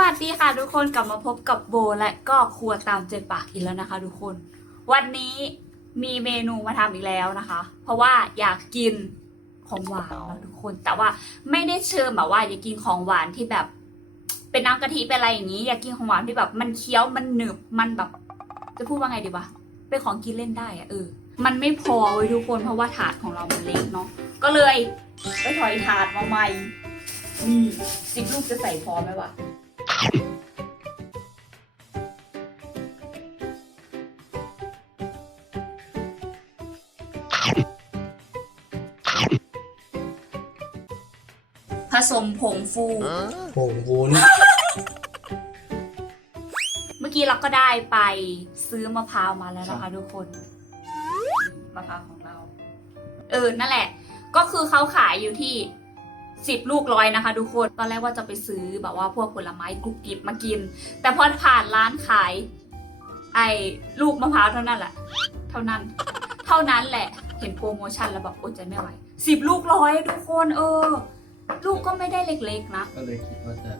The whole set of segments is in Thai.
วัสดีค่ะทุกคนกลับมาพบกับโบและก็ครัวตามใจปากอีกแล้วนะคะ ทุกคน วันนี้มีเมนูมาทำอีกแล้วนะคะ เพราะว่าอยากกินของหวานนะทุกคน แต่ว่าไม่ได้เชิญแบบว่า อยากกินของหวานที่แบบ เป็นน้ำกะทิเป็นอะไรอย่างนี้ อยากกินของหวานที่แบบ มันเคี้ยวมันหนึบมันแบบ จะพูดว่าไงดีวะเป็นของกินเล่นได้อะเออมันไม่พอเว้ยทุกคนเพราะว่าถาดของเรามันเล็กเนาะก็เลยไปถอยถาดมาใหม่นี่สิบลูกจะใส่พอไหมวะ สมผงฟู ผงวุ้นเมื่อกี้เราก็ได้ไปซื้อมะพร้าวมาแล้วนะคะทุกคนมะพร้าวของเรา เออนั่นแหละ ก็คือเขาขายอยู่ที่สิบลูกร้อยนะคะ ทุกคนตอนแรกว่าจะไปซื้อแบบว่าพวกผลไม้กรุบกริบมากิน แต่พอผ่านร้านขาย ไอ้ลูกมะพร้าวเท่านั้นแหละเท่านั้น เท่านั้นแหละ เห็นโปรโมชั่นแล้วแบบอดใจไม่ไหวสิบลูกร้อยทุกคนเออ ลูกก็ไม่ได้เล็กๆนะ ก็เลยคิดว่าจะ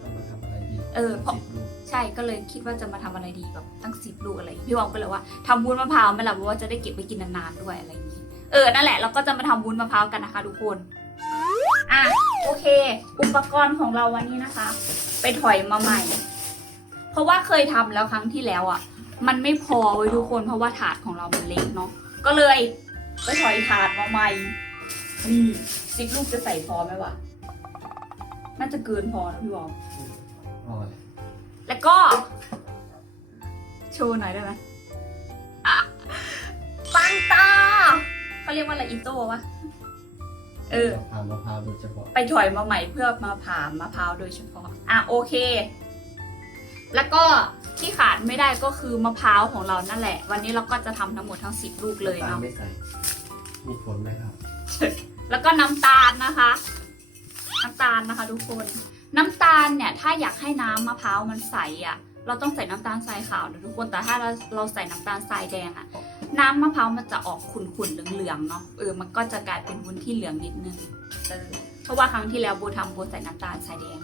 ทำมาทำอะไรดีเออเพราะ สิบลูกใช่ก็เลยคิดว่าจะมาทำอะไรดีแบบตั้งสิบลูกอะไรอย่างงี้พี่วอมก็เลยว่าทำวุ้นมะพร้าวไหม่ล่ะเพราะว่าจะได้เก็บไปกินนานๆด้วยอะไรอย่างนี้เออนั่นแหละเราก็จะมาทำวุ้นมะพร้าวกันนะคะทุกคนอะโอเค อุปกรณ์ของเราวันนี้นะคะ ไปถอยมาใหม่ เพราะว่าเคยทำแล้วครั้งที่แล้วอะ มันไม่พอไว้ยทุกคนเพราะว่าถาดของเรามันเล็กเนาะก็เลยไปถอยถาดมาใหม่ นี่สิบลูกจะใส่พอไหมวะ น่าจะเกินพอนะพี่วอมพอเลยแล้วก็ โชว์หน่อยได้ไหมอะปังตาเขาเรียกว่าอะไรอิโต้วะ เออมะพร้าวมะพร้าวโดยเฉพาะไปถอยมาใหม่เพื่อมาผ่ามะพร้าวโดยเฉพาะ อะโอเค แล้วก็ที่ขาดไม่ได้ก็คือมะพร้าวของเรานั่นแหละ วันนี้เราก็จะทำทั้งหมดทั้งสิบลูกเลยน้ำตาลเนาะ ไม่ใส่ มีผลไหมครับ แล้วก็น้ำตาลนะคะ น้ำตาลนะคะ ทุกคน น้ำตาลเนี่ย ถ้าอยากให้น้ำมะพร้าวมันใสอะ่ะ เราต้องใส่น้ำตาลทรายขาวนะทุกคน แต่ถ้าเราเราใส่น้ำตาลทรายแดงอะ่ะ น้ำมะพร้าวมันจะออกขุ่นๆเหลืองๆเนาะ เออ มันก็จะกลายเป็นวุ้นที่เหลืองนิดนึง เออ เพราะว่าครั้งที่แล้วโบทำโบใส่น้ำตาลทรายแดง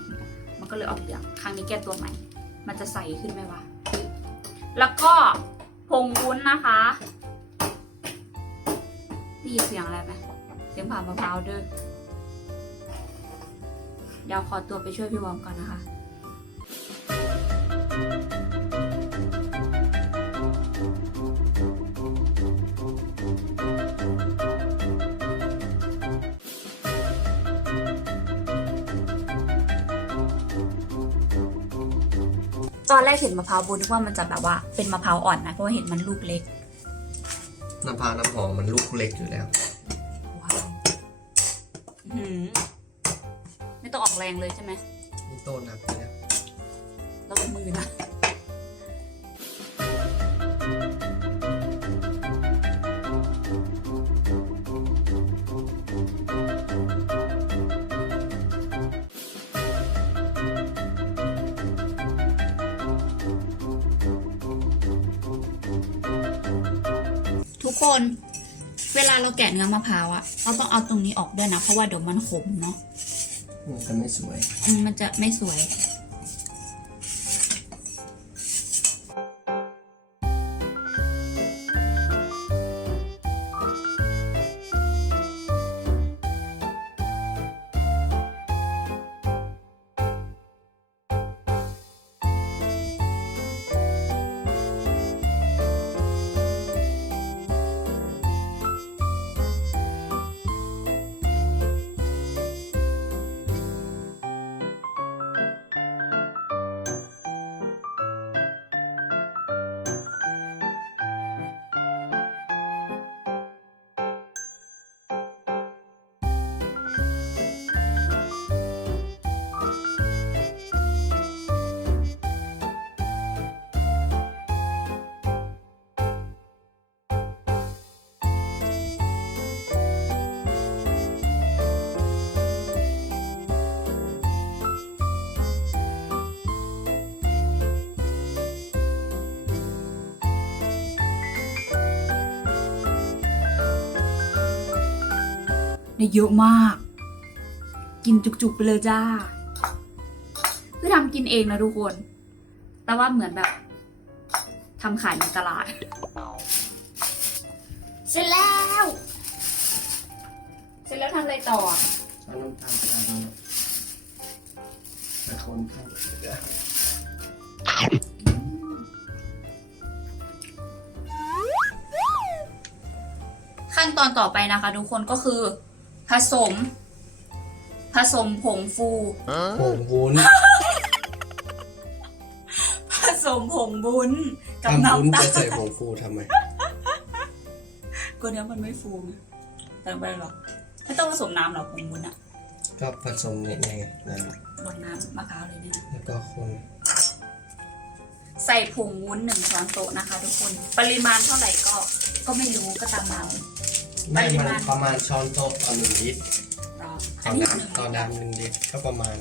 มันก็เลยออกเหลือง ครั้งนี้แก้ตัวใหม่ มันจะใสขึ้นไหมวะ แล้วก็ผงวุ้นนะคะได้ยินเสียงอะไรไหม เสียงผ่ามะพร้าวเด้อเดี๋ยวขอตัวไปช่วยพี่วอมก่อนนะคะตอนแรกเห็นมะพร้าวบูนึกว่ามันจะแบบว่าเป็นมะพร้าวอ่อนนะเพราะว่าเห็นมันลูกเล็ก น้ำพร้าวน้ำหอมมันลูกเล็กอยู่แล้ว รงเลยใช่ไหมนี่โต้หนักเนี่ยเราเป็นมือนะทุกคนเวลาเราแกะเนื้อมะพร้าวอะเราต้องเอาตรงนี้ออกด้วยนะ เพราะว่าเดี๋ยวมันขมเนาะ มันจะไม่สวย มันจะไม่สวย ได้เยอะมาก กินจุกๆไปเลยจ้า คือทำกินเองนะทุกคน แต่ว่าเหมือนแบบทำขายในตลาด เสร็จแล้ว เสร็จแล้วทำอะไรต่อเอาน้ำตาลไปเอาไปคนข้าขั้นตอนต่อไปนะคะ ทุกคนก็คือ ผสม ผสมผงฟู ผงวุ้นผสมผงบุ้นกับทำวุ้นน้ำตาจะลใส่ผงฟูทำไม ก็เนี้ยมันไม่ฟูไงเติมไปหรอไม่ต้องผสมน้ำหรอกผงบุ้นอะก็ผสมเนี่ยไงนะลงน้ำมะพร้าวเลยเนี่ยนะแล้วก็คนใส่ผงวุ้นหนึ่งช้อนโต๊ะนะคะทุกคน ปริมาณเท่าไหร่ก็ก็ไม่รู้ก็ตามนั้น ไม่ปริมันมาณประมาณช้อนโต๊ะต่อหนึ่งลิตรรอต่อัอนนี้หนึ่งน้ำต่อน้ำหนึ่งลิตรก็ประมาณ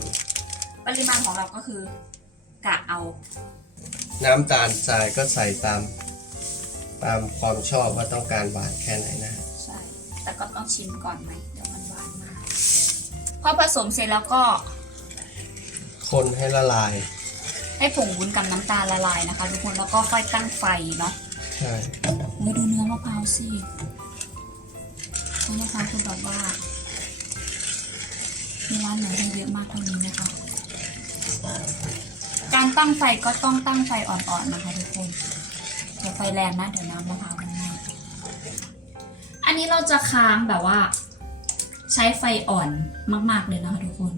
ปริมาณของเราก็คือกะเอา น้ำตาลทรายก็ใส่ตาม ตามความชอบว่าต้องการหวานแค่ไหนนะใช่ แต่ก็ต้องชิมก่อนไหมเดี๋ยวมันหวานมากพอผสมเสร็จแล้วก็ คนให้ละลาย ให้ผงวุ้นกับน้ำตาลละลายนะคะ ทุกคนแล้วก็ค่อยตั้งไฟเนาะใช่เนื้อดูเนื้อมะพร้าวสิ นื้อมะคือแบบว่ามีร้านไหนให้เยอะมากเท่านี้นะคะ การตั้งไฟก็ต้องตั้งไฟอ่อนๆนะคะทุกคนเดี๋ยวไฟแรงนะเดี๋ยวน้ำมะพร้าวมันไหม้อันนี้เราจะค้างแบบว่า ใช้ไฟอ่อนมาก ๆเลยนะคะทุกคน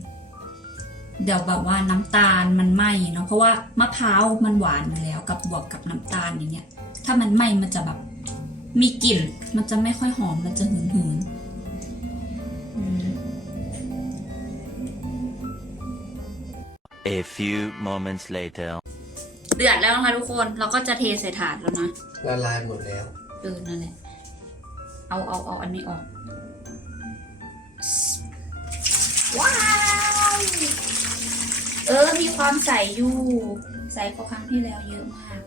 เดี๋ยวแบบว่าน้ำตาลมันไหม้เนาะเพราะว่ามะพร้าวมันหวานอยู่แล้วกับบวกกับน้ำตาลอย่างเงี้ย ถ้ามันไหม้มันจะแบบ มีกลิ่น มันจะไม่ค่อยหอม มันจะหืนหืนๆอืม A few moments later. เดือดแล้วนะคะทุกคน เราก็จะเทใส่ถาดแล้วนะ ละลายหมดแล้ว เออนั่นแหละ เอาเอาเอาอันนี้ออกว้าวเออ มีความใสอยู่ ใสกว่าครั้งที่แล้วเยอะมาก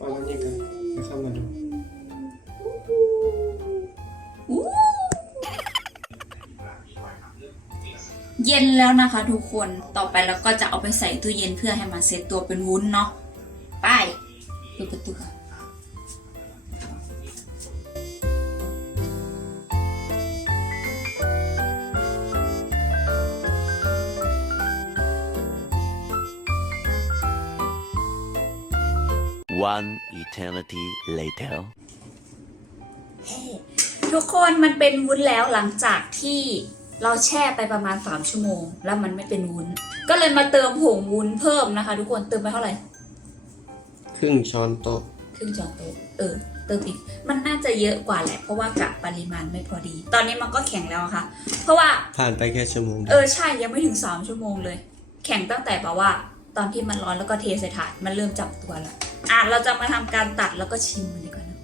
ตอนนี้กันเข้ามาดูเย็นแล้วนะคะทุกคน ต่อไปเราก็จะเอาไปใส่ตู้เย็นเพื่อให้มันเซตตัวเป็นวุ้นเนาะ ไปเปิดประตูค่ะ One eternity later. ทุกคนมันเป็นวุ้นแล้วหลังจากที่เราแช่ไปประมาณ 3 ชั่วโมง แล้วมันไม่เป็นวุ้น ก็เลยมาเติมผงวุ้นเพิ่มนะคะ ทุกคนเติมไปเท่าไหร่ ครึ่งช้อนโต๊ะ ครึ่งช้อนโต๊ะ เออ เติมอีก มันน่าจะเยอะกว่าแหละ เพราะว่ากะปริมาณไม่พอดี ตอนนี้มันก็แข็งแล้วอะค่ะ เพราะว่า ผ่านไปแค่ชั่วโมงเดีเอยวอใช่ ยังไม่ถึง 3 ชั่วโมงเลย แข็งตั้งแต่แบบว่า ตอนที่มันร้อนแล้วก็เทใส่ถาด มันเริ่มจับตัวแล้ว อะเราจะมาทำการตัดแล้วก็ชิมมันดีกว่านะ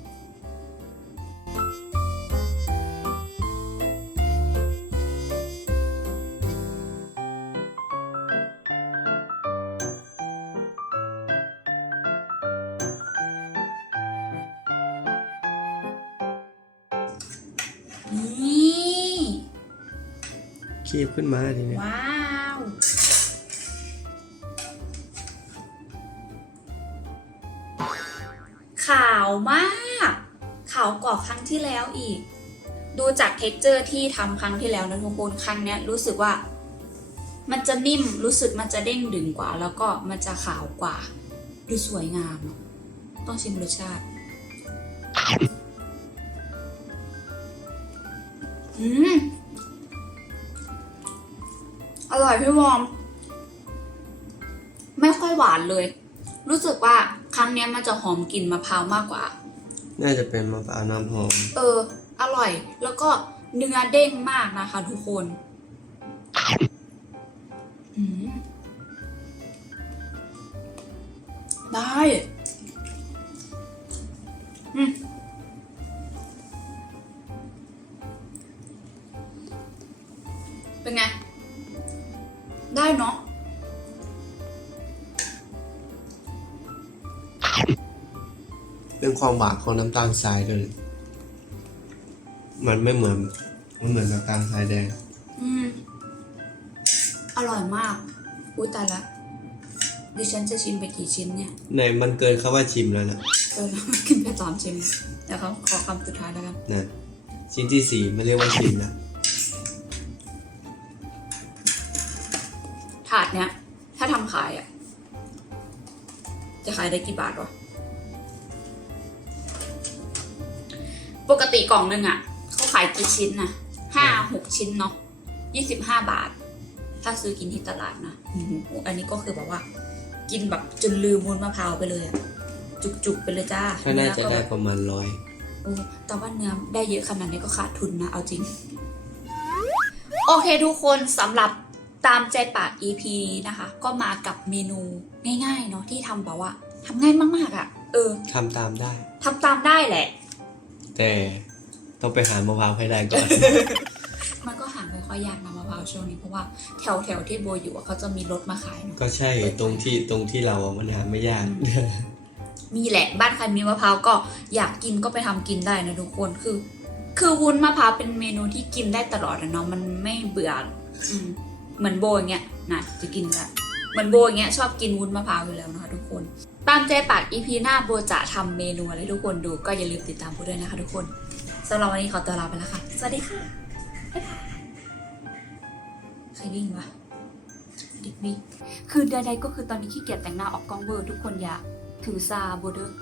นี่ คีบขึ้นมาทีเนี้ย ว้าว ขาวมากขาวกว่าครั้งที่แล้วอีก ดูจากเท็กเจอร์ที่ทำครั้งที่แล้วนะทุกคนครั้งเนี้ยรู้สึกว่า มันจะนิ่มรู้สึกมันจะเด้งดึงกว่า แล้วก็มันจะขาวกว่า ดูสวยงาม ต้องชิมรสชาติอืมอร่อยพี่วอม ไม่ค่อยหวานเลย รู้สึกว่า ครั้งเนี้ยมันจะหอมกลิ่นมะพร้าวมากกว่า น่าจะเป็นมะพร้าวน้ำหอม เออ อร่อย แล้วก็เนื้อเด้งมากนะคะ ทุกคนอืมได้ อืม เป็นความหวานของน้ำตาลทรายเลยมันไม่เหมือนมันเหมือนน้ำตาลทรายแดง อืม อร่อยมาก อุ้ยตายละ ดิฉันจะชิมไปกี่ชิ้นเนี่ย ในมันเกินคาว่าชิมแล้วนะเออกินไปสามชิ้นเดี๋ยวเขาขอคำสุดท้ายแล้วกันนะชิ้นที่สี่ไม่เรียกว่าชิมนะถาดเนี้ย ถ้าทำขายอะ จะขายได้กี่บาทวะ ปกติกล่องหนึงอะเขาขายกี่ชิ้นนะห้าหกชิ้นเนาะยี่สิบห้าบาท ถ้าซื้อกินที่ตลาดนะอืมอันนี้ก็คือแบบว่า กินแบบจนลืมมูลมะพร้าวไปเลยอะจุกๆไปเลยจ้าก็น่าจะเอได้แบบประมาณร้อยโอ้แต่ว่าเนื้อได้เยอะขนาดนี้ก็ขาดทุนนะเอาจริง โอเคทุกคนสำหรับตามใจปาก EP นี้นะคะ ก็มากับเมนูง่ายๆเนาะที่ทำแบบว่าทำง่ายมากๆอะ่ะ เออทำตามได้ทำตามได้แหละ แต่ต้องไปหามะพร้าวให้ได้ก่อน มันก็หาไม่ค่อยยากนะมะพร้าวช่วงนี้เพราะว่าแถวแถวๆที่โบอยู่อะเขาจะมีรถมาขายเนาะก็ใช่ตรงที่ตรงที่เราอะมันหาไม่ยาก มีแหละบ้านใครมีมะพร้าวก็อยากกินก็ไปทำกินได้นะทุกคนคือ คือวุ้นมะพร้าวเป็นเมนูที่กินได้ตลอดอะเนาะมันไม่เบื่ออืมเหมือนโบอย่างเงี้ยนะจะกินละ เหมือนโบอย่างเงี้ยชอบกินวุ้นมะพร้าวอยู่แล้วนะคะทุกคน ตามใจปากอีพีหน้าโบจะทำเมนูอะไรให้ทุกคนดูก็อย่าลืมติดตามโบด้วยนะคะทุกคนสำหรับวันนี้ขอตัวลาไปแล้วค่ะ สวัสดีค่ะใครวิ่งวะเด็กวิ่งคือใดๆก็คือตอนนี้ขี้เกียจแต่งหน้าออกกล้องเบอร์ทุกคนอย่าถือซาโบเดอร์